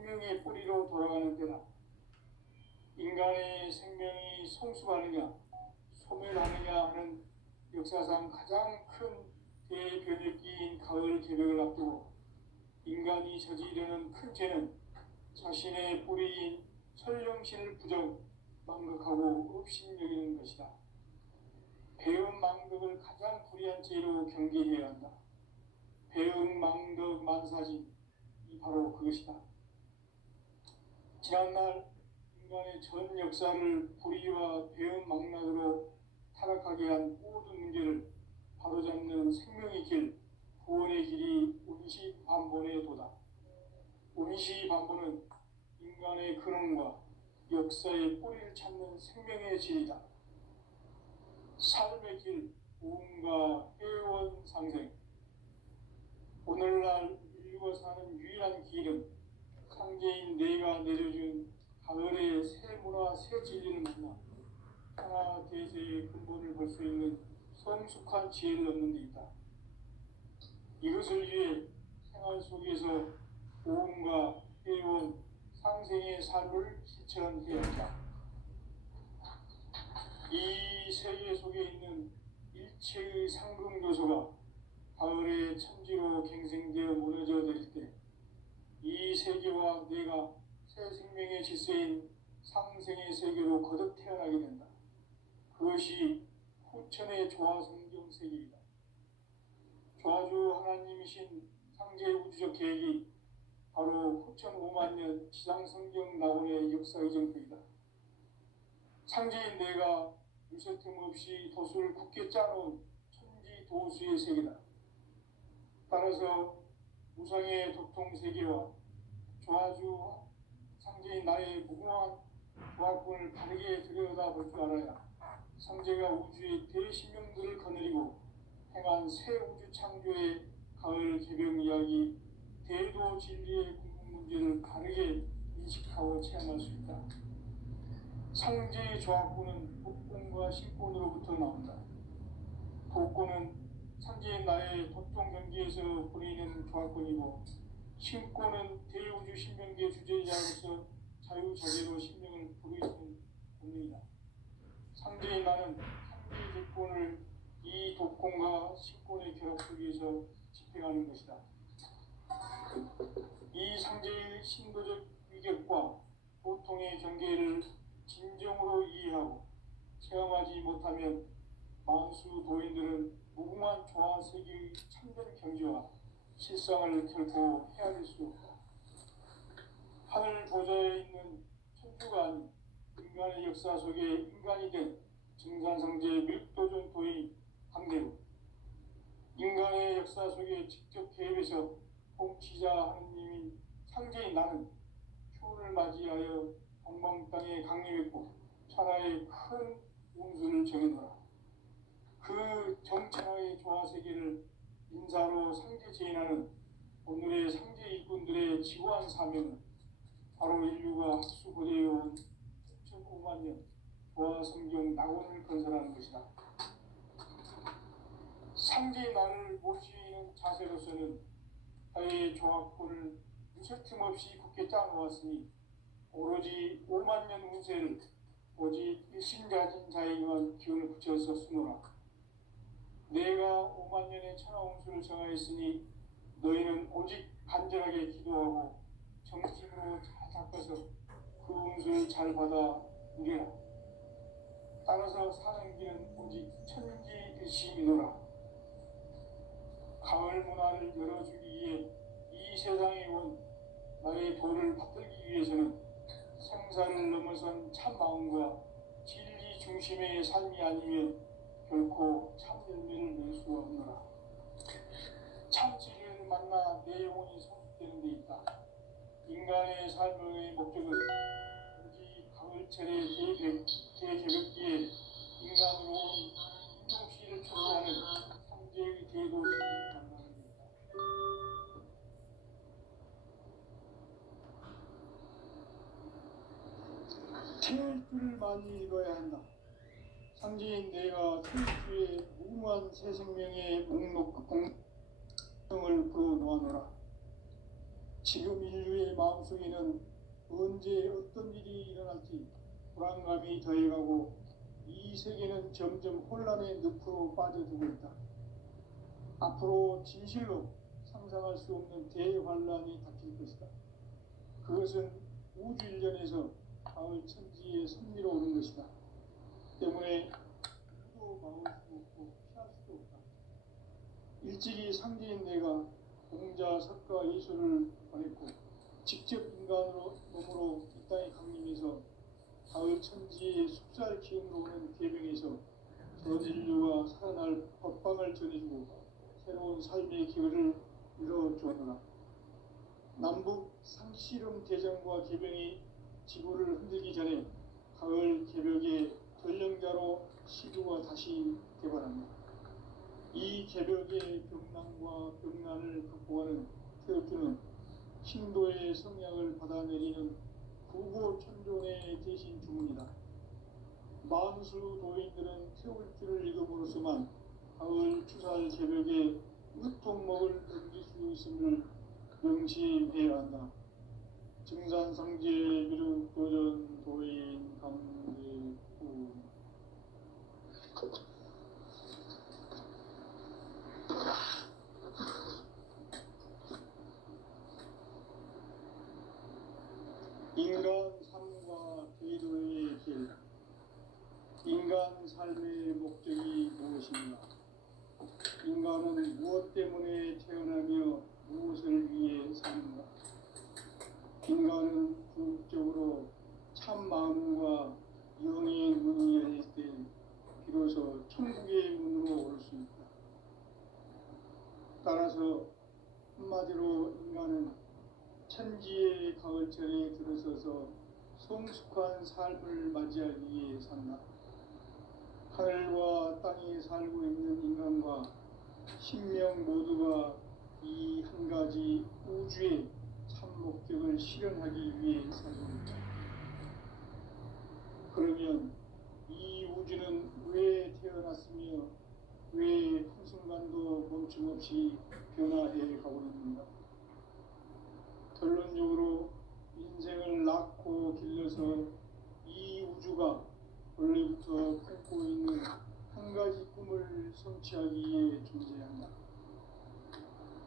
생명의 뿌리로 돌아가는 때다. 인간의 생명이 성숙하느냐 소멸하느냐 하는 역사상 가장 큰 대변혁기인 가을 개벽을 앞두고 인간이 저지르는 큰 죄는 자신의 뿌리인 설령신을 망각하고 업신여기는 것이다. 배음 망덕을 가장 불의한 죄로 경계해야 한다. 배음 망덕 만사진이 바로 그것이다. 지난날 인간의 전 역사를 불의와 배음 망락으로 타락하게 한 모든 문제를 바로잡는 생명의 길, 구원의 길이 운시반본의 도다. 운시반본은 인간의 근원과 역사의 뿌리를 찾는 생명의 질이다. 삶의 길, 우음과 회원 상생. 오늘날 인류가 사는 유일한 길은 상제인 내가 내려준 가을의 새 문화, 새 진리를 만나 하나 대세의 근본을 볼 수 있는 성숙한 지혜를 얻는 데 있다. 이것을 위해 생활 속에서 오음과 회원, 상생의 삶을 실천해야 한다. 이 세계 속에 있는 일체의 상극 요소가 가을의 천지로 갱생되어 무너져 내릴 때 이 세계와 내가 새 생명의 질서인 상생의 세계로 거듭 태어나게 된다. 그것이 후천의 조화성경 세계이다. 조화주 하나님이신 상제의 우주적 계획이 바로 후천 5만 년 지상성경 나온의 역사의 정표이다. 상제인 내가 물새틈 없이 도수를 굳게 짜놓은 천지 도수의 세계다. 따라서 무상의 도통 세계와 조화주 상제인 나의 무궁한 조화권을 바르게 들여다볼 줄 알아야 상제가 우주의 대신명들을 거느리고 행한 새 우주 창조의 가을 개벽 이야기, 대도 진리의 궁극 문제를 바르게 인식하고 체험할 수 있다. 상제의 조화권은 복권과 신권으로부터 나온다. 복권은 상제인 나의 도통 경지에서 보이는 조화권이고, 신권은 대우주 신명계 주제자로서 자유자재로 신명을 부르짖는 본능이다. 상제인 나는 상제의 조건을 이 독권과 신권의 결합 속에서 집행하는 것이다. 이 상제의 신도적 위격과 보통의 경계를 진정으로 이해하고 체험하지 못하면 만수 도인들은 무궁한 조화 세계의 참된 경지와 실상을 결코 헤아릴 수 없다. 하늘 보좌에 있는 천주가 아닌 인간의 역사 속에 인간이 된 증산성제 밀도전 도인 강대로 인간의 역사 속에 직접 개입해서 통치자 하느님인 상제인 나는 추운을 맞이하여 동방 땅에 강림했고 천하의 큰 운수를 정해놓아. 그 정천하의 조화세계를 인사로 상제 제인하는 오늘의 상제 일꾼들의 지고한 사명은 바로 인류가 학수고대해온 6,5만 년 조화성경 낙원을 건설하는 것이다. 상제의 나를 모시는 자세로서는 나의 조화권을 무쇠틈 없이 굳게 짜놓았으니 오로지 5만 년 운세를 오직 일심가진 자에게만 기운을 붙여서 쓰노라. 내가 5만 년의 천하 운수를 정하였으니 너희는 오직 간절하게 기도하고 정심으로 잘 닦아서 그 운수를 잘 받아 누려라. 따라서 사는 길은 오직 천지일시이노라. 가을 문화를 열어주기 위해 이 세상에 온 나의 도를 받들기 위해서는 생사를 넘어선 참 마음과 진리 중심의 삶이 아니면 결코 참 열매를 낼 수가 없노라. 참 진리를 만나 내 영혼이 성숙되는 데 있다. 인간의 삶의 목적은 오직 가을철의 대개벽기에 인간으로 온 인종시를 초래하는 상제의 대도시를 만나는 데 있다. 태일주를 많이 읽어야 한다. 상제인 내가 태일주의 무궁한 새 생명의 목록 공성을 풀어 놓아놓으라. 지금 인류의 마음속에는 언제 어떤 일이 일어날지 불안감이 더해가고 이 세계는 점점 혼란의 늪으로 빠져들고 있다. 앞으로 진실로 상상할 수 없는 대환란이 닥칠 것이다. 그것은 우주 일련에서 가을 천지의 섭리로 오는 것이다. 때문에 누구도 막을 수 없고 피할 수도 없다. 일찍이 상제인 내가 공자, 석가, 예수를 보냈고 직접 인간으로 몸으로 이 땅에 강림해서 가을 천지의 숲살 기운으로 오는 계명에서 전 인류가 살아날 법방을 전해주고 새로운 삶의 기회를 이뤄주었노라. 남북 상씨름 대전과 계명이 지구를 흔들기 전에 가을 개벽의 전령자로 시주가 다시 개발합니다. 이 개벽의 병난과 병난을 극복하는 태엽주는 신도의 성약을 받아내리는 구고천종의 대신 주문이다. 만수 도인들은 태울주를 읽음으로써만 가을 추살 개벽의 으통목을 넘길 수 있음을 명심해야 한다. 증산상제 미륵도전 도인 강대구 인간 삶과 기도의 길. 인간 삶의 목적이 무엇인가? 인간은 무엇 때문에 태어나며 무엇을 위해 사는가? 인간은 궁극적으로 참 마음과 영의 문이 열릴 때 비로소 천국의 문으로 올 수 있다. 따라서 한마디로 인간은 천지의 가을철에 들어서서 성숙한 삶을 맞이하기 위해 산다. 하늘과 땅에 살고 있는 인간과 신명 모두가 이 한 가지 우주의 참 목적을 실현하기 위해 살고 있다. 그러면 이 우주는 왜 태어났으며 왜 한순간도 멈춤없이 변화해 가고 있는가? 결론적으로 인생을 낳고 길러서 이 우주가 원래부터 품고 있는 한 가지 꿈을 성취하기 위해 존재한다.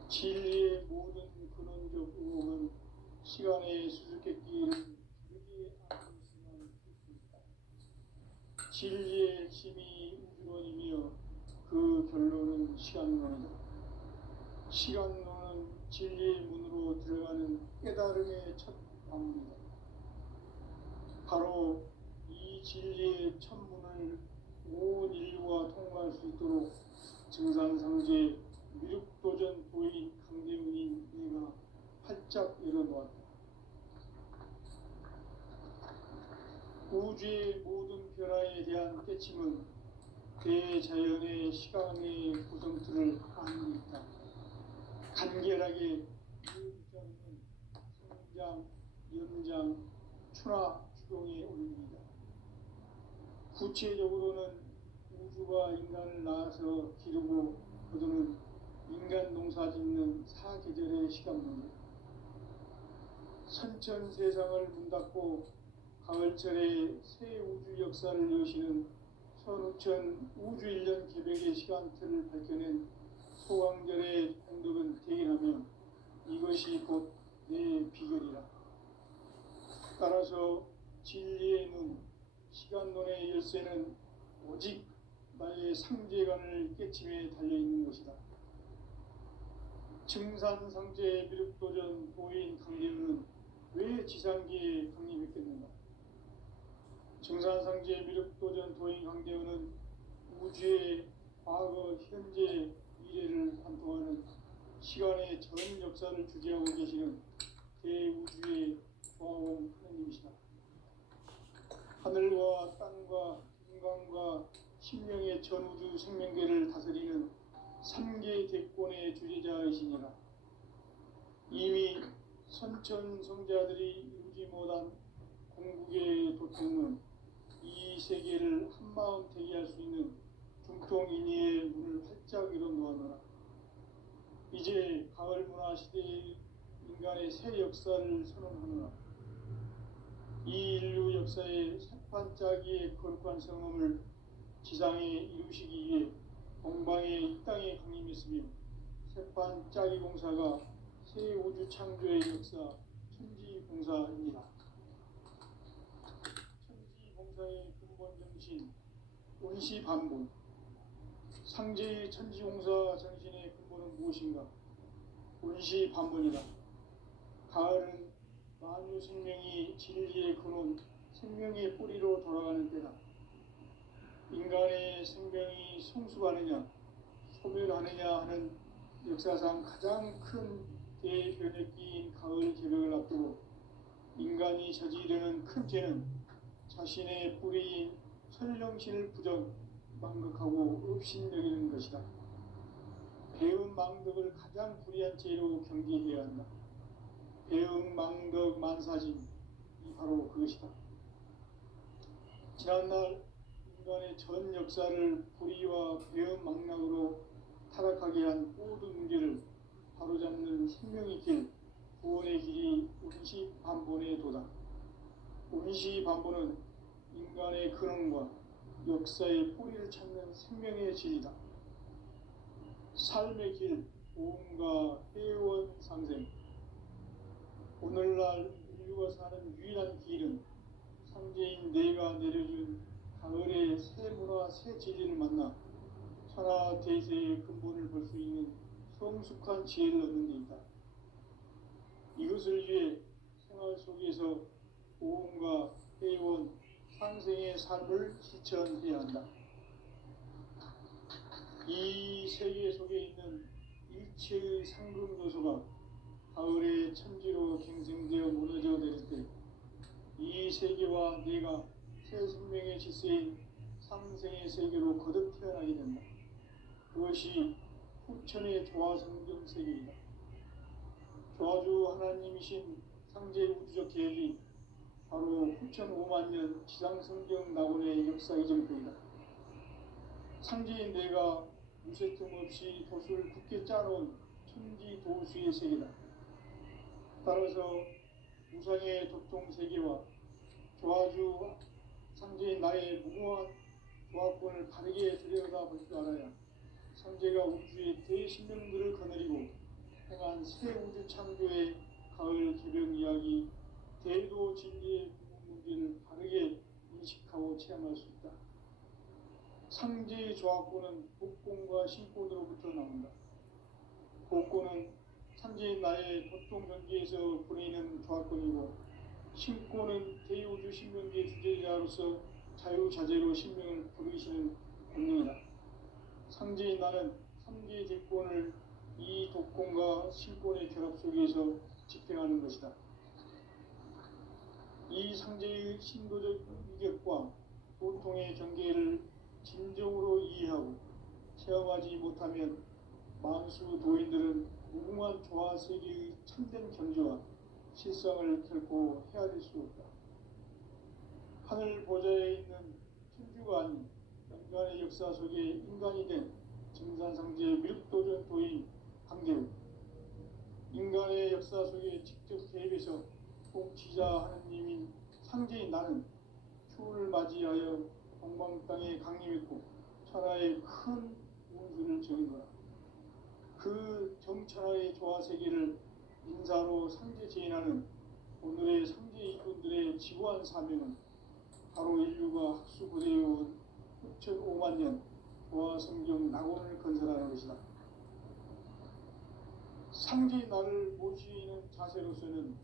진리의 모든 근원적 의혹은 시간의 수수께끼를 다르게 알고 있으면 풀 수 있다. 진리의 핵심이 우주론이며 그 결론은 시간론이다. 시간론은 진리의 문으로 들어가는 깨달음의 첫 방문이다. 바로 이 진리의 첫 문을 온 인류가 통과할 수 있도록 증산상제 미륵도전 도인 강대문인 내가 활짝 열어놓았다. 우주의 모든 변화에 대한 깨침은 대자연의 시간의 구성틀을 아는 있다. 간결하게 이음자는 성장, 연장, 추나 추동에 올립니다. 구체적으로는 우주가 인간을 낳아서 기르고 거두는 인간 농사 짓는 사계절의 시간문이다. 선천 세상을 문 닫고 가을철에 새 우주 역사를 여시는 선우천 우주 일년 개벽의 시간틀을 밝혀낸 소강절의 공덕은 대인하며 이것이 곧 내 비결이라. 따라서 진리의 눈, 시간론의 열쇠는 오직 나의 상제관을 깨침에 달려있는 것이다. 증산상제 미륵도전 도인 강대우는 왜 지상기에 강림했겠는가? 증산상제 미륵도전 도인 강대우는 우주의 과거, 현재, 미래를 관통하는 시간의 전 역사를 주재하고 계시는 대우주의 조화공 하느님이시다. 하늘과 땅과 인간과 신명의 전우주 생명계를 다스리는 3개 대권의 주재자이시니라. 이미 선천성자들이 이루지 못한 궁극의 도통은 이 세계를 한마음 되게 할 수 있는 중통인의의 문을 활짝 열어놓았노라. 이제 가을 문화 시대의 인간 인간의 새 역사를 선언하노라. 이 인류 역사의 새판짜기의 거룩한 성험을 지상에 이루시기 위해 동방의 이 땅에 강림했으며 새판짜기 공사가 새 우주 창조의 역사 천지공사입니다. 천지공사의 근본 정신 원시반본. 상제의 천지공사 정신의 근본은 무엇인가? 원시반본이다. 가을은 만유 생명이 진리의 근원, 생명의 뿌리로 돌아가는 때다. 인간의 생명이 성숙하느냐, 소멸하느냐 하는 역사상 가장 큰 대변혁기인 가을 개벽을 앞두고 인간이 저지르는 큰 죄는 자신의 뿌리인 설령신을 부정, 망극하고 업신여기는 것이다. 배음 망덕을 가장 불의한 죄로 경계해야 한다. 배음 망덕 만사진이 바로 그것이다. 지난날 인간의 전 역사를 불의와 배음 망락으로 타락하게 한 모든 문제를 바로잡는 생명의 길, 구원의 길이 원시반본의 도다. 원시반본은 인간의 근원과 역사의 뿌리를 찾는 생명의 진리다. 삶의 길, 오음과 회원 상생. 오늘날 인류가 사는 유일한 길은 상제인 내가 내려준 가을의 새 문화, 새 진리를 만나 천하 대세의 근본을 볼 수 있는 성숙한 지혜를 얻는 데 있다. 이것을 위해 생활 속에서 오음과 회원, 상생의 삶을 실천해야 한다. 이 세계 속에 있는 일체의 상금 요소가 가을의 천지로 갱생되어 무너져 내릴 때 이 세계와 내가 새 생명의 질서인 상생의 세계로 거듭 태어나게 된다. 그것이 후천의 조화성경 세계이다. 조화주 하나님이신 상제 우주적 계획이 바로 후천 5만 년 지상성경 낙원의 역사 이정표이다. 상제인 내가 무쇠틈 없이 돛을 굳게 짜놓은 천지도수의 세계다. 따라서 우상의 도통세계와 조화주 상제인 나의 무모한 조화권을 바르게 들여다볼 줄 알아야 상제가 우주의 대신령들을 거느리고 행한 새 우주 창조의 가을 개벽 이야기, 대도 진리의 문제를 바르게 인식하고 체험할 수 있다. 상제의 조화권은 복권과 신권으로부터 나온다. 복권은 상제인 나의 도통 경계에서 보내는 조화권이고, 신권은 대우주 신명기의 주제자로서 자유자재로 신명을 부르시는 권능이다. 상제인 나는 3개 대권을 이 독권과 신권의 결합 속에서 집행하는 것이다. 이 상제의 신도적 위격과 도통의 경계를 진정으로 이해하고 체험하지 못하면 만수 도인들은 무궁한 조화 세계의 참된 경지와 실상을 결코 헤아릴 수 없다. 하늘 보좌에 있는 천주가 아닌 인간의 역사 속에 인간이 된 증산상제 밀도전 도인 강대우, 인간의 역사 속에 직접 개입해서 통치자 하느님인 상제인 나는 추운을 맞이하여 동방 땅에 강림했고 천하의 큰 운수를 정한 거라. 그 정천하의 조화세계를 인사로 상제 제인하는 오늘의 상제 이분들의 지구한 사명은 바로 인류가 학수고대해온 6,5만 년 조화성경 낙원을 건설하는 것이다. 상제의 나를 모시는 자세로서는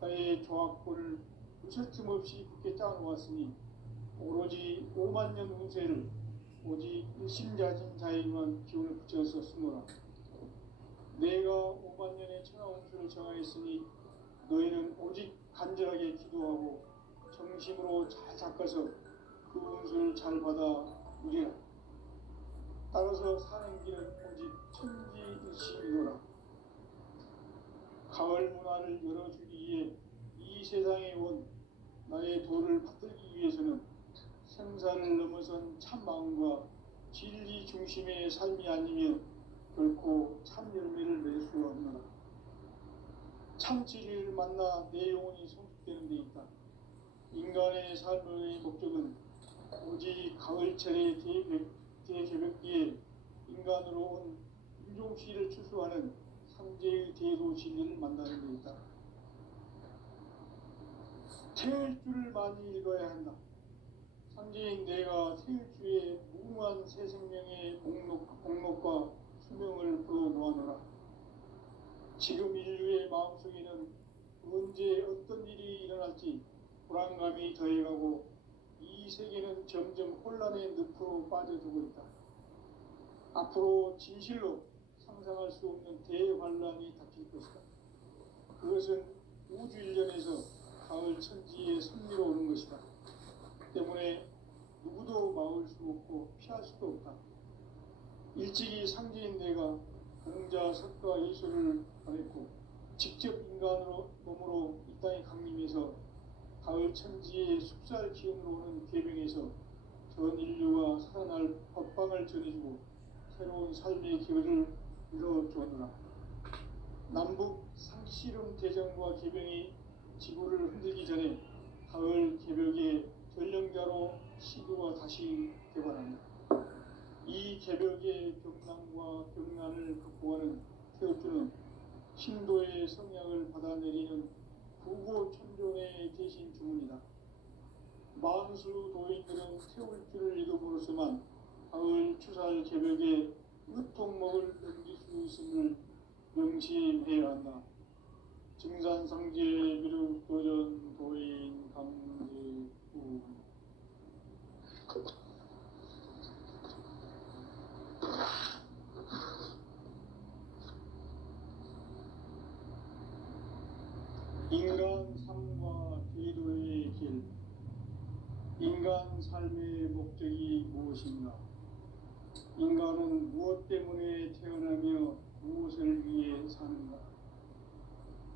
나의 조화권을 무쇠 틈 없이 굳게 짜놓았으니 오로지 5만 년 운세를 오직 일심자진 자에게만 기운을 붙여서 쓰노라. 내가 5만 년의 천하 운수를 정하였으니 너희는 오직 간절하게 기도하고 정심으로 잘 닦아서 그 운수를 잘 받아 누리라. 따라서 사는 길은 오직 천지일심이노라. 가을 문화를 열어주기 위해 이 세상에 온 나의 도를 받들기 위해서는 생사를 넘어선 참 마음과 진리 중심의 삶이 아니면 결코 참 열매를 낼 수 없노라. 참치리를 만나 내 영혼이 성숙되는 데 있다. 인간의 삶의 목적은 오직 가을철의 대개벽기에 인간으로 온 인종시를 추수하는 상제의 대도 진리를 만나는 데 있다. 태일주를 많이 읽어야 한다. 상제인 내가 태일주의 무궁한 새 생명의 목록과 수명을 풀어 놓아노라. 지금 인류의 마음속에는 언제 어떤 일이 일어날지 불안감이 더해가고 이 세계는 점점 혼란의 늪으로 빠져들고 있다. 앞으로 진실로 상상할 수 없는 대환란이 닥칠 것이다. 그것은 우주 일련에서 가을 천지의 섭리로 오는 것이다. 때문에 누구도 막을 수 없고 피할 수도 없다. 일찍이 상제인 내가 공자 석가 예수를 보냈고 직접 인간으로 몸으로 이 땅에 강림해서 가을 천지의 숲살 기운으로 오는 계명에서 전 인류가 살아날 법방을 전해주고 새로운 삶의 기회를 이뤄주었노라. 남북 상씨름 대전과 계명이 지구를 흔들기 전에 가을 개벽의 전령자로 시도가 다시 되관한다. 이 개벽의 벽난과 벽난을 극복하는 태엽주는 신도의 성향을 받아내리는 구고천존의 대신 주문이다. 만수 도인들은 태울주를 읽음으로써만 가을 추살 개벽의 으통목을 넘길 수 있음을 명심해야 한다. 증산상제 미륵도전 도인 감제구 인간 삶과 제도의 길. 인간 삶의 목적이 무엇인가? 인간은 무엇 때문에 태어나며 무엇을 위해 사는가?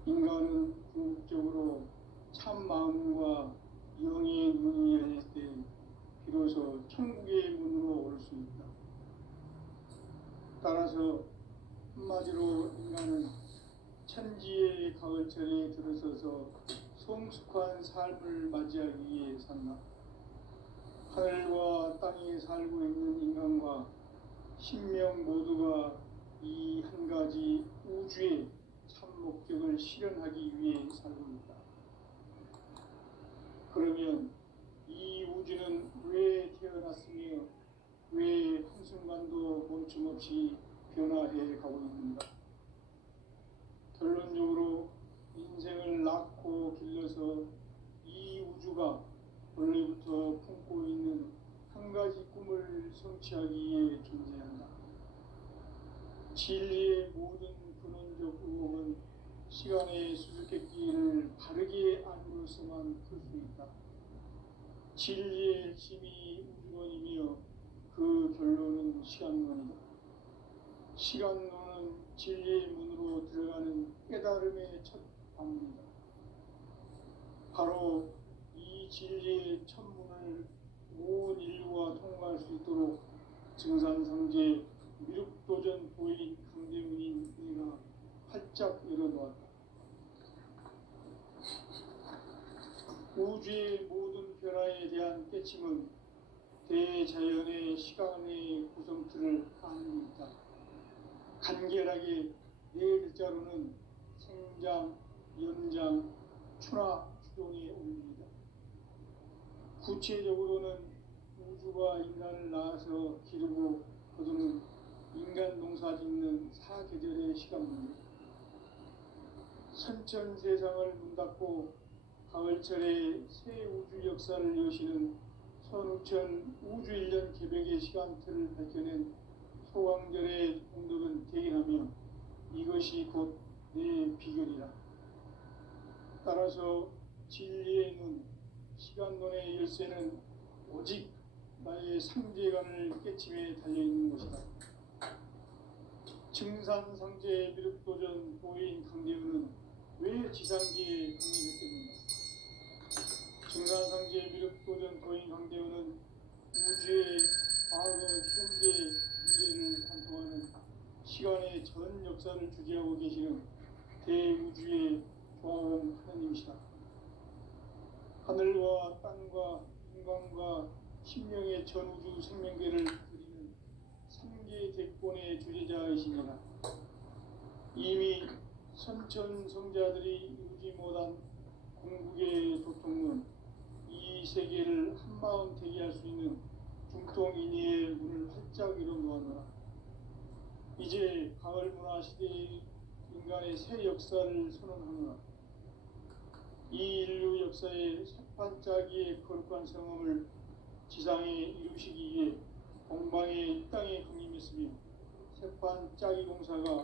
인간은 궁극적으로 참 마음과 영의 눈이 열릴 때 비로소 천국의 문으로 올 수 있다. 따라서 한마디로 인간은 천지의 가을철에 들어서서 성숙한 삶을 맞이하기 위해 산다. 하늘과 땅에 살고 있는 인간과 신명 모두가 이 한 가지 우주의 참 목적을 실현하기 위해 살고 있다. 그러면 이 우주는 왜 태어났으며 왜 한순간도 멈춤없이 변화해 가고 있는가? 결론적으로 인생을 낳고 길러서 이 우주가 원래부터 품고 있는 한 가지 꿈을 성취하기 위해 존재한다. 진리의 모든 근원적 의혹은 시간의 수수께끼를 바르게 알므로서만 풀 수 있다. 진리의 핵심이 우주론이며 그 결론은 시간론이다. 시간론은 진리의 문으로 들어가는 깨달음의 첫 방문이다. 바로 이 진리의 첫 문을 온 인류가 통과할 수 있도록 증산상제 미륵도전 도인 강대문인 내가 활짝 열어놓았다. 우주의 모든 변화에 대한 깨침은 대자연의 시간의 구성틀을 아는 데 있다. 간결하게 네 글자로는 생장, 연장, 추나 추동의 원리이다. 구체적으로는 우주가 인간을 낳아서 기르고 거두는 인간 농사 짓는 사계절의 시간문이다. 선천 세상을 문 닫고 가을철에 새 우주 역사를 여시는 선우천 우주 1년 개벽의 시간틀을 밝혀낸 소강절의 공덕은 대견하며 이것이 곧 내 비결이라. 따라서 진리의 눈, 시간론의 열쇠는 오직 나의 상제관을 깨침에 달려있는 것이다. 증산상제 미륵도전 도인 강대우는 왜 지상기에 강림했겠는가? 증산상제 미륵도전 도인 강대우는 우주의 과거, 현재, 미래를 관통하는 시간의 전 역사를 주재하고 계시는 대우주의 조화로운 하느님이시다. 하늘과 땅과 인간과 신명의 전우주 생명계를 드리는 삼계 대권의 주제자이시니라. 이미 선천성자들이 이루지 못한 궁극의 도통은 이 세계를 한마음 되게 할 수 있는 중통인의의 문을 활짝 열어놓았노라. 이제 가을 문화 시대의 인간의 새 역사를 선언하노라. 이 인류 역사의 새판짜기의 거룩한 성험을 지상에 이루시기 위해 공방의 이 땅에 강림했으며 새판짜기 공사가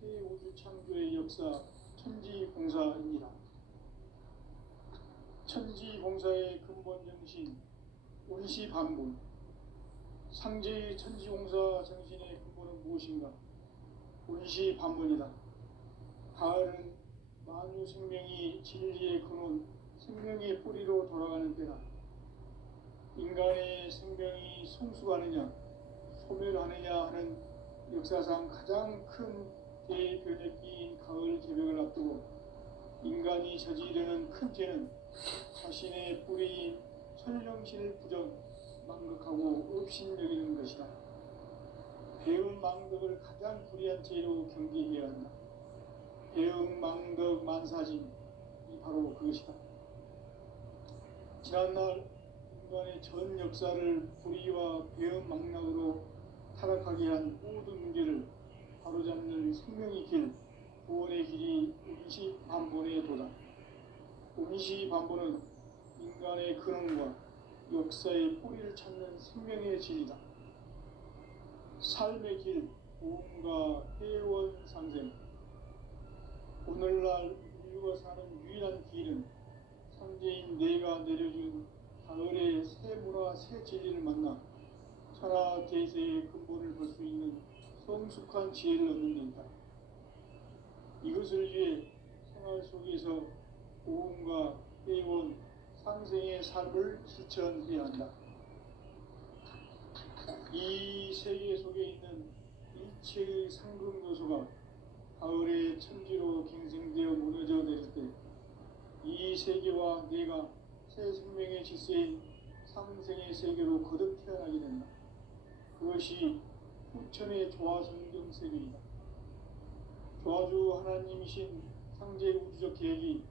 새 우주 창조의 역사 천지공사입니다. 천지공사의 근본 정신 운시반본, 상제의 천지공사 정신의 근본은 무엇인가? 운시반본이다. 가을은 만유 생명이 진리의 근원, 생명의 뿌리로 돌아가는 때다. 인간의 생명이 성숙하느냐, 소멸하느냐 하는 역사상 가장 큰 대변혁기인 가을 개벽을 앞두고 인간이 저지르는 큰 죄는 자신의 뿌리인 천령신을 부정, 망극하고 업신여기는 것이다. 배은 망덕을 가장 불의한 죄로 경계해야 한다. 배은 망덕 만사짐이 바로 그것이다. 지난날 인간의 전 역사를 불의와 배은 망락으로 타락하게 한 모든 문제를 바로잡는 생명의 길, 구원의 길이 운시반본의 도다. 운시반본은 인간의 근원과 역사의 뿌리를 찾는 생명의 진리다. 삶의 길, 보험과 회원 상생. 오늘날 인류가 사는 유일한 길은 상제인 내가 내려준 가을의 새 문화, 새 진리를 만나 천하 대세의 근본을 볼 수 있는 성숙한 지혜를 얻는 데 있다. 이것을 위해 생활 속에서 보험과 회원, 상생의 삶을 실천해야 한다. 이 세계 속에 있는 일체의 상금 요소가 가을의 천지로 갱생되어 무너져 내릴 때 이 세계와 내가 새 생명의 질서인 상생의 세계로 거듭 태어나게 된다. 그것이 후천의 조화성경 세계이다. 조화주 하나님이신 상제 우주적 계획이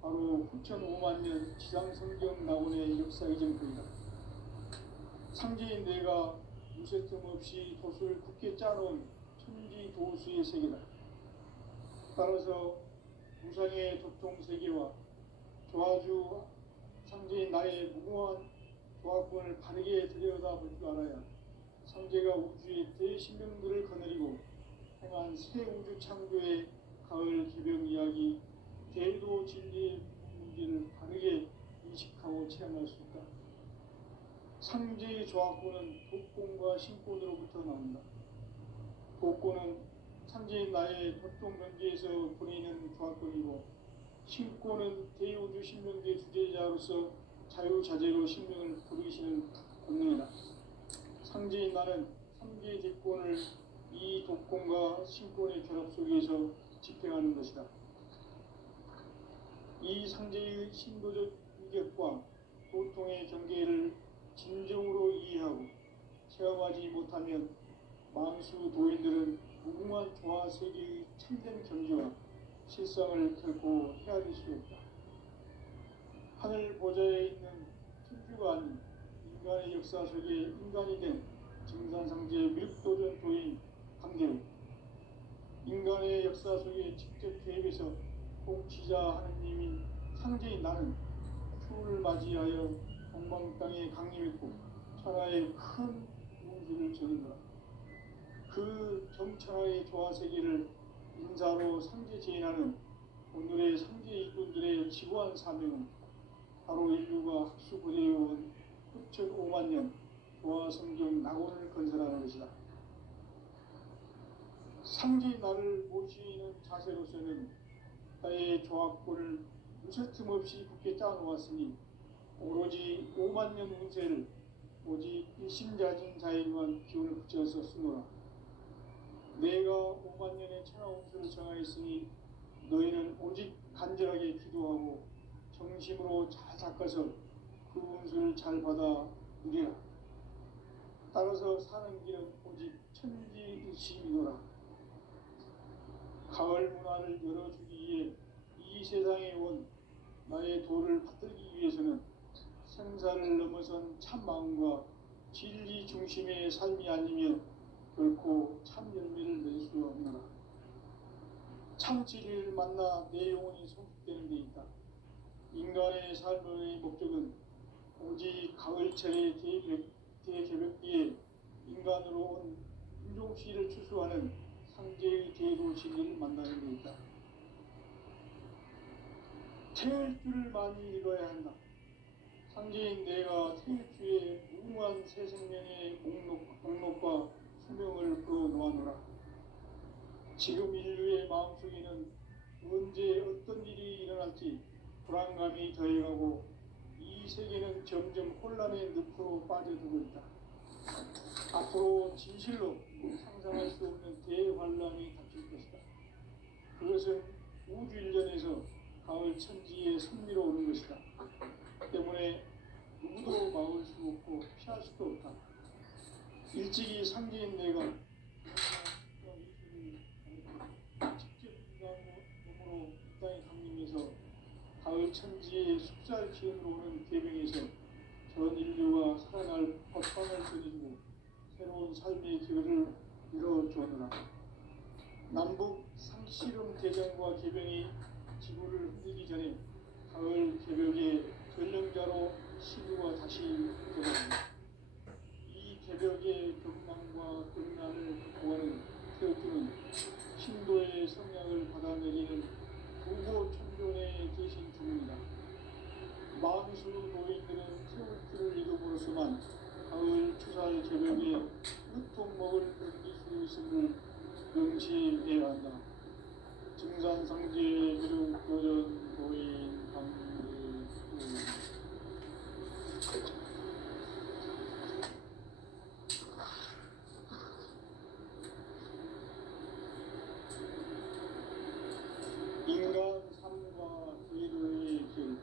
바로 후천 5만 년 지상성경 낙원의 역사 이전표이다. 상제인 내가 무쇠틈 없이 도수를 굳게 짜놓은 천지 도수의 세계다. 따라서 무상의 도통 세계와 조화주 상제인 나의 무궁한 조화권을 바르게 들여다볼 줄 알아야 상제가 우주의 대신명들을 거느리고 행한 새 우주 창조의 가을 개벽 이야기, 대도 진리의 문제를 바르게 인식하고 체험할 수 있다. 상제의 조화권은 독권과 신권으로부터 나온다. 독권은 상제인 나의 도통 경계에서 보내는 조화권이고, 신권은 대우주 신명계 주제자로서 자유자재로 신명을 부르시는 권능이다. 상제인 나는 3개의 대권을 이 독권과 신권의 결합 속에서 집행하는 것이다. 이 상제의 신도적 인격과 도통의 경계를 진정으로 이해하고 체험하지 못하면 만수 도인들은 무궁한 조화 세계의 참된 경지와 실상을 결코 헤아릴 수 없다. 하늘 보좌에 있는 천주가 아닌 인간의 역사 속에 인간이 된 증산상제 밀도전 도인 강대로 인간의 역사 속에 직접 개입해서 통치자 하느님인 상제인 나는 추를 맞이하여 동방 땅에 강림했고 천하의 큰 문수를 적인노라. 그 정천하의 조화세계를 인사로 상제 제인하는 오늘의 상제 일꾼들의 지구한 사명은 바로 인류가 학수고대해온 후천 5만 년 조화성경 낙원을 건설하는 것이다. 상제인 나를 모시는 자세로서는 나의 조화권을 무쇠틈 없이 굳게 짜놓았으니 오로지 5만 년 운세를 오직 일심자진 자에게만 기운을 붙여서 쓰노라. 내가 5만 년의 천하 운수를 정하였으니 너희는 오직 간절하게 기도하고 정심으로 잘 닦아서 그 은수를 잘 받아 누리라. 따라서 사는 길은 오직 천지일심이노라. 가을 문화를 열어주기 위해 이 세상에 온 나의 도를 받들기 위해서는 생사를 넘어선 참 마음과 진리 중심의 삶이 아니면 결코 참 열매를 낼 수 없노라. 참 진리를 만나 내 영혼이 성숙되는 데 있다. 인간의 삶의 목적은 오직 가을철의 대개벽기에 인간으로 온 인종시를 추수하는 상제의 대도 진리를 만나는 데 있다. 태일 줄을 많이 읽어야 한다. 상제인 내가 태일주의 무궁한 새 생명의 목록과 수명을 그어놓아노라. 지금 인류의 마음속에는 언제 어떤 일이 일어날지 불안감이 더해가고 이 세계는 점점 혼란의 늪으로 빠져들고 있다. 앞으로 진실로 상상할 수 없는 대환란이 닥칠 것이다. 그것은 우주 일련에서 가을 천지의 섭리로 오는 것이다. 때문에 누구도 막을 수 없고 피할 수도 없다. 일찍이 상제인 내가 직접 인간으로 이 땅에 강림해서 가을 천지의 숙살 기운으로 오는 계명에서 전 인류가 살아날 법방을 전해주고 새로운 삶의 기회를 이뤄주었노라. 남북 상씨름 대전과 계병이 지구를 흔들기 전에 가을 개벽의 전령자로 시류가 다시 되어갑니다. 이 개벽의 경망과 등난을 극복하는 태어주는 신도의 성향을 받아내리는 부고 천존에 계신 주입니다. 만수 노인들은 태울줄을 이름으로서만 가을 추살 개벽에 으통먹을 넘길 수 있음을 명시해야 한다. 증산상제의 기록 교전 노인 강대 인간 삶과 의도의 길.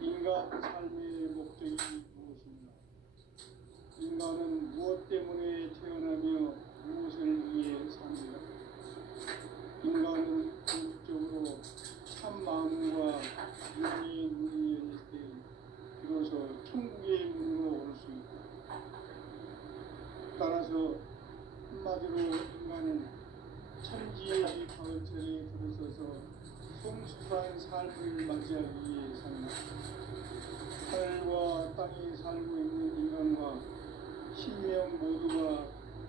인간 삶의 목적이 무엇인가? 인간은 무엇 때문에 태어나며 무엇을 위해 삽니까? 인간은 본질적으로 참 마음과 영의 문이 열릴 때 비로소 천국의 문으로 올 수 있다. 따라서 한마디로 인간은 천지의 가을철에 들어서서 성숙한 삶을 맞이하기 위해 산다. 하늘과 땅에 살고 있는 인간과 신명 모두가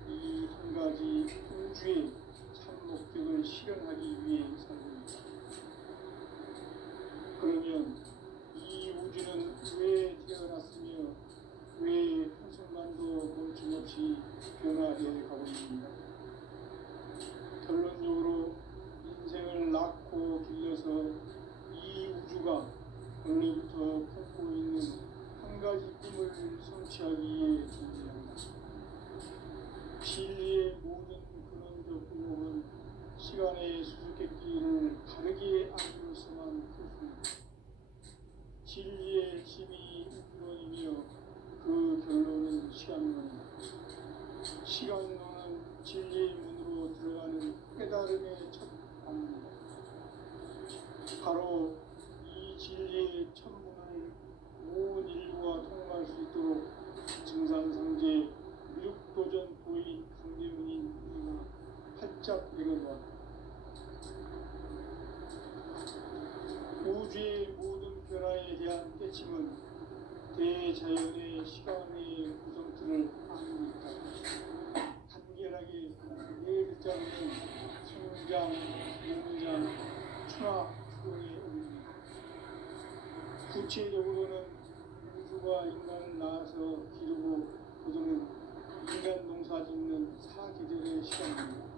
이 한 가지 우주의 참 목적을 실현하기 위해 살고 있다. 그러면 이 우주는 왜 태어났으며 왜 한순간도 멈춤없이 변화해 가고 있습니까? 결론적으로 인생을 낳고 길러서 이 우주가 원래부터 품고 있는 한 가지 꿈을 성취하기 위해 존재한다. 진리의 모든 근원적 의혹은 시간의 수수께끼를 다르게 알고서만 풀습니다. 진리의 힘이 우주론이며 그 결론은 시간론이다. 시간론은 진리의 문으로 들어가는 깨달음의 첫 방문이다. 바로 이 진리의 첫 문을 온 인류가 통과할 수 있도록 증산상제 미륵도전 도인 강대문인 우리가 활짝 열어놓았다. 우주의 모든 변화에 대한 깨침은 대자연의 시간의 구성틀을 아닙니까? 간결하게 네 글자로는 성장, 성장, 추락, 추동의 의미입니다. 구체적으로는 우주가 인간을 낳아서 기르고 거두는 인간 농사 짓는 사계절의 시간입니다.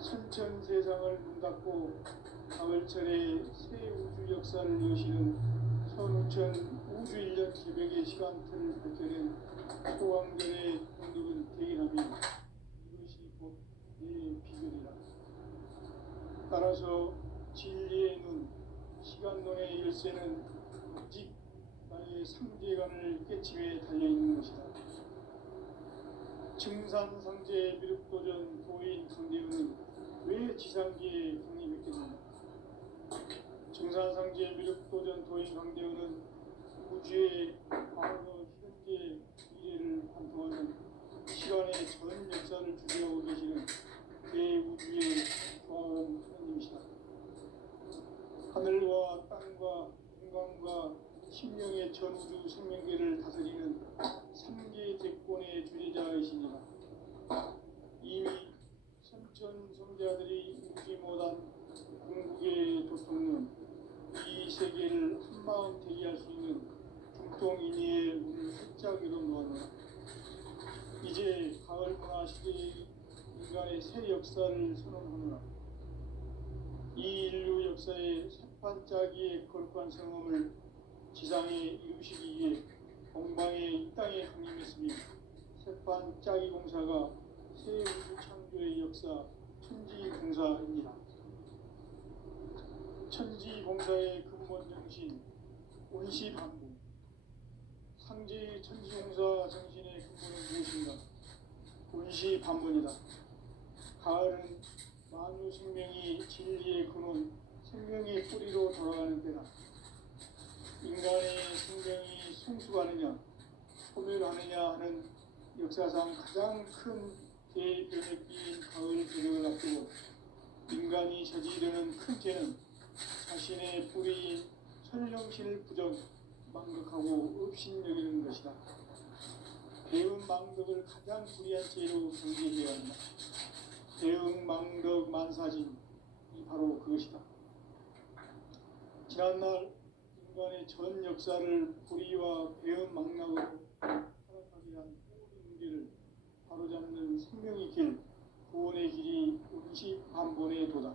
선천 세상을 문 닫고 가을철에 새 우주 역사를 여시는 선우천 우주 1년 개벽의 시간틀을 밝혀낸 소왕절의 공덕은 대견하며 이것이 곧 내 비결이라. 따라서 진리의 눈, 시간론의 열쇠는 오직 나의 상제관을 깨침에 달려있는 것이다. 증산상제 미륵도전 도인 강대우는 왜 지상기에 강림했겠는가? 증산상제 미륵도전 도인 강대우는 우주의 과거, 현재, 미래를 관통하는 시간의 전 역사를 주재하고 계시는 대우주의 조화원 하나님이시다. 하늘과 땅과 공간과 신명의 전우주 생명계를 다스리는 삼계 대권의 주재자이시니라. 이미 선천 성자들이 이루지 못한 궁극의 도통은 이 세계를 한마음 되게 할 수 있는 중통인의의 문을 활짝 열어놓았노라. 이제 가을 문화 시대의 인간의 새 역사를 선언하노라. 이 인류 역사의 새판짜기의 거룩한 성험을 지상에 이루시기 위해 공방의 이 땅에 강림했으며 새판짜기 공사가 새 우주 창조의 역사 천지공사입니다. 천지공사의 근본 정신 온시반복. 상제의 천지공사 정신의 근본은 무엇인가? 온시반복이다. 가을은 만유 생명이 진리의 근원, 생명의 뿌리로 돌아가는 때다. 인간의 생명이 성숙하느냐, 소멸하느냐 하는 역사상 가장 큰 대변의 끼인 가을 저녁을 앞두고 인간이 저지르는 큰 죄는 자신의 뿌리인 천령신을 부정, 망극하고 업신여기는 것이다. 배운 망덕을 가장 불의한 죄로 경계해야 한다. 대응 망덕 만사진이 바로 그것이다. 지난날 인간의 전 역사를 불의와 배은 망락으로 타락하게 한 모든 문제를 바로잡는 생명의 길, 구원의 길이 온시반본의 도다.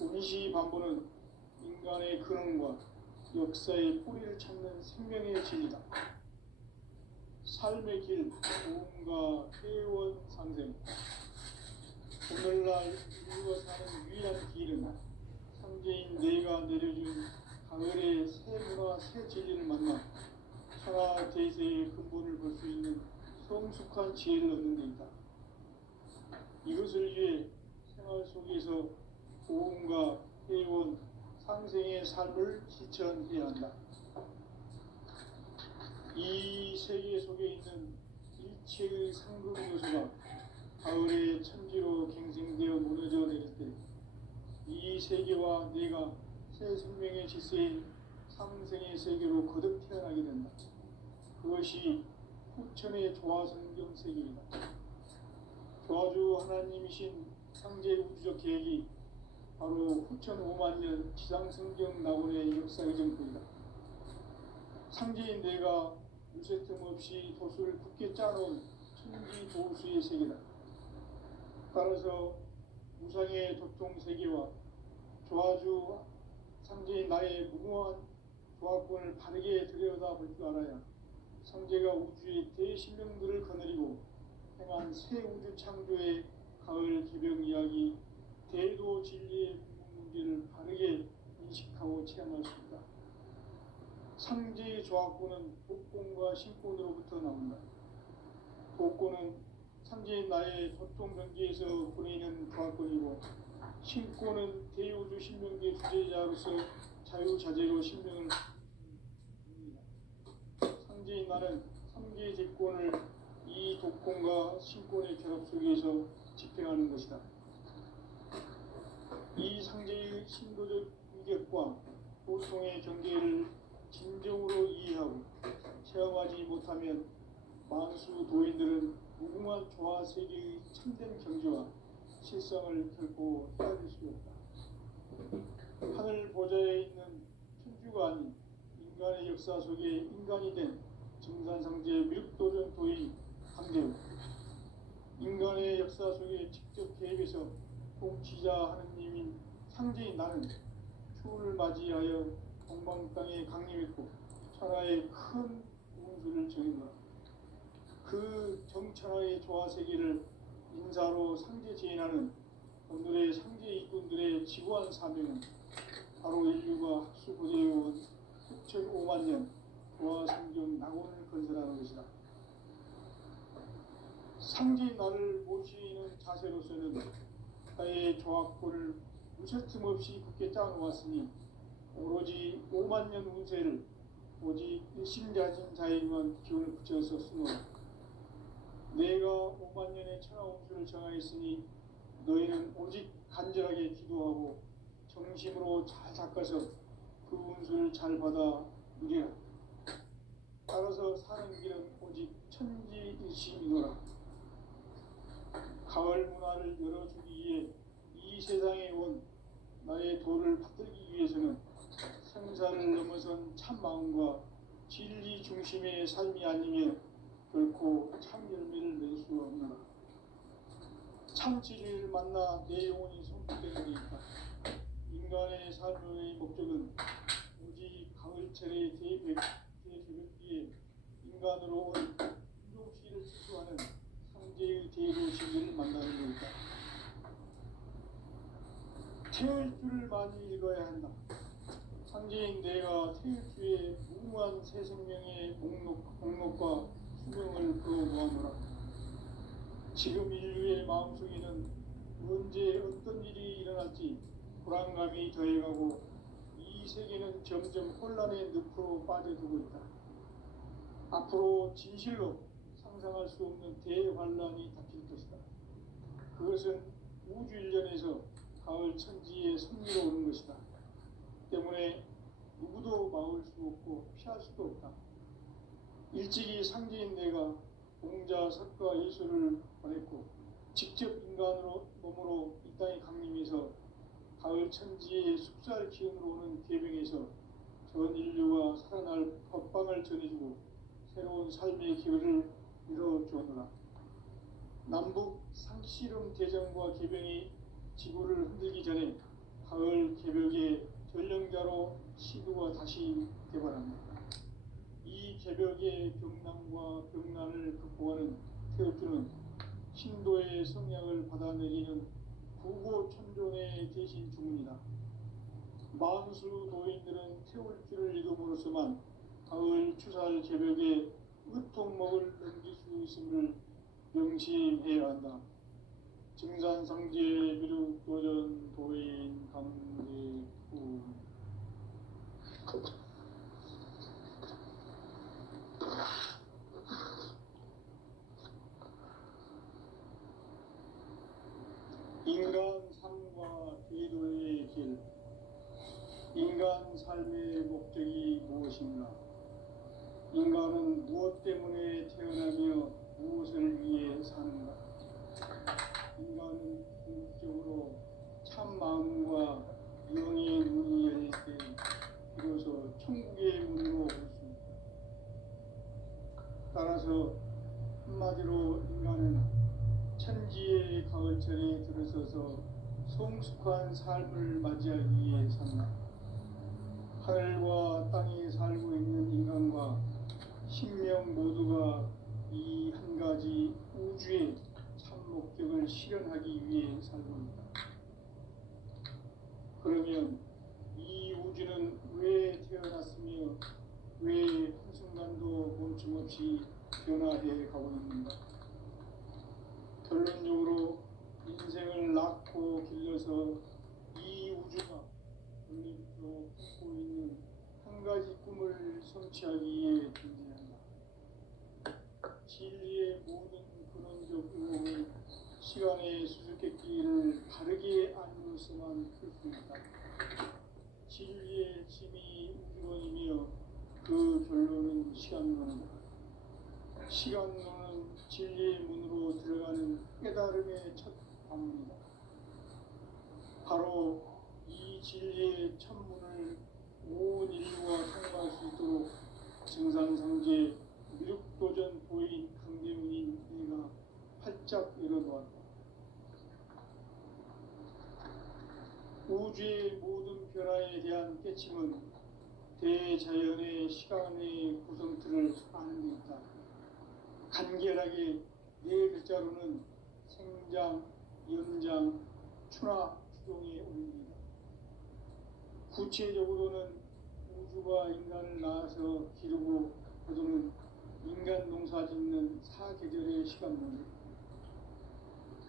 온시반본은 인간의 근원과 역사의 뿌리를 찾는 생명의 진리다. 삶의 길, 도움과 회원 상생. 오늘날 인류가 사는 유일한 길은 상제인 내가 내려준 가을의 새 문화, 새 진리를 만나 천하 대세의 근본을 볼 수 있는 성숙한 지혜를 얻는 데 있다. 이것을 위해 생활 속에서 도움과 회원, 상생의 삶을 실천해야 한다. 이 세계 속에 있는 일체의 상급 요소가 가을의 천지로 갱생되어 무너져 내릴 때 이 세계와 내가 새 생명의 질서인 상생의 세계로 거듭 태어나게 된다. 그것이 후천의 조화성경 세계이다. 조화주 하나님이신 상제 우주적 계획이 바로 후천 5만 년 지상성경 낙원의 역사의 정포이다. 상제인 내가 유세 틈 없이 도수를 굳게 짜놓은 천지 도수의 세계다. 따라서 무상의 도통 세계와 조화주 상제인 나의 무궁한 조화권을 바르게 들여다볼 줄 알아야 상제가 우주의 대신명들을 거느리고 행한 새 우주 창조의 가을 개병 이야기, 대도 진리의 문제를 바르게 인식하고 체험할 수 있다. 상제의 조화권은 복권과 신권으로부터 나온다. 복권은 상제인 나의 도통 경계에서 보내는 조화권이고, 신권은 대우주 신명계 주제자로서 자유자재로 신명을 합니다. 상제인 나는 3개의 제권을 이 독권과 신권의 결합 속에서 집행하는 것이다. 이 상제의 신도적 위격과 보통의 경계를 진정으로 이해하고 체험하지 못하면 만수 도인들은 무궁한 조화 세계의 참된 경지와 실상을 결코 헤아릴 수 없다. 하늘 보좌에 있는 천주가 아닌 인간의 역사 속에 인간이 된 증산상제 미륵도전 도인 강대우, 인간의 역사 속에 직접 개입해서 통치자 하느님인 상제인 나는 추운을 맞이하여 동방 땅에 강림했고 천하의 큰 운수를 정했노라. 그 정천하의 조화 세계를 인사로 상제 제인하는 오늘의 상제 일꾼들의 지구한 사명은 바로 인류가 학수고대해온 6,5만 년 도화 성경 낙원을 건설하는 것이다. 상제의 나를 모시는 자세로서는 나의 조합골을 무쇠틈 없이 굳게 짜놓았으니 오로지 5만 년 운세를 오직 일심가진 자에게만 기운을 붙여서 쓰노라. 내가 5만 년의 천하운수를 정하였으니 너희는 오직 간절하게 기도하고 정심으로 잘 닦아서 그 운수를 잘 받아 누리라. 따라서 사는 길은 오직 천지일심이노라. 가을 문화를 열어주기 위해 이 세상에 온 나의 도를 받들기 위해서는 생사를 넘어선 참 마음과 진리 중심의 삶이 아니면 결코 참 열매를 낼 수 없노라. 참 진리를 만나 내 영혼이 성숙되는 데 있다. 인간의 삶의 목적은 오직 가을철의 대개벽기에 인간으로 온 인종시를 추구하는 상제의 대도시를 만나는 것이다. 태을 줄을 많이 읽어야 한다. 상제인 내가 태일주의 무궁한 새 생명의 목록과 수명을 풀어놓아노라. 지금 인류의 마음속에는 언제 어떤 일이 일어날지 불안감이 더해가고 이 세계는 점점 혼란의 늪으로 빠져들고 있다. 앞으로 진실로 상상할 수 없는 대환란이 닥칠 것이다. 그것은 우주 일련에서 가을 천지에 섭리로 오는 것이다. 때문에 누구도 막을 수 없고 피할 수도 없다. 일찍이 상제인 내가 공자, 석가, 예수를 보냈고 직접 인간으로 몸으로 이 땅에 강림해서 가을 천지의 숲살 기운으로 오는 계명에서 전 인류가 살아날 법방을 전해주고 새로운 삶의 기회를 이뤄주었노라. 남북 상씨름 대전과 계병이 지구를 흔들기 전에 가을 개벽의 전령자로 시도가 다시 개발합니다. 이 개벽의 병난과 병난을 극복하는 태엽주는 신도의 성향을 받아내리는 구고천존의 대신 주문이다. 만수 도인들은 태울주를 읽음으로써만 가을 추살 개벽의 으통목을 넘길 수 있음을 명심해야 한다. 증산상제 미륵도전 도인 강제군 인간 삶과 기도의 길. 인간 삶의 목적이 무엇인가? 인간은 무엇 때문에 태어나며 무엇을 위해 사는가? 인간은 궁극적으로 참 마음과 영의 문이 열릴 때 비로소 천국의 문으로 올 수 있다. 따라서 한마디로 인간은 천지의 가을철에 들어서서 성숙한 삶을 맞이하기 위해 산다. 하늘과 땅에 살고 있는 인간과 신명 모두가 이 한 가지 우주의 참 목적을 실현하기 위해 살고 있다. 그러면 이 우주는 왜 태어났으며 왜 한순간도 멈춤없이 변화해 가고 있는가? 결론적으로 인생을 낳고 길러서 이 우주가 원래부터 품고 있는 한 가지 꿈을 성취하기 위해 존재한다. 진리의 모든 근원적 의혹을 시간의 수수께끼를 바르게 알고서만 풀 수 있다. 진리의 핵심이 우주론이며 그 결론은 시간론이다. 시간론은 진리의 문으로 들어가는 깨달음의 첫 방문이다. 바로 이 진리의 천문을 온 인류가 통과할 수 있도록 증산상제 미륵도전 도인 강대문인 내가 활짝 열어놓았다. 우주의 모든 변화에 대한 깨침은 대자연의 시간의 구성틀을 아는 데 있다. 간결하게 네 글자로는 생장, 연장, 추나 추종에 올립니다. 구체적으로는 우주가 인간을 낳아서 기르고 거두는 인간 농사 짓는 사계절의 시간물,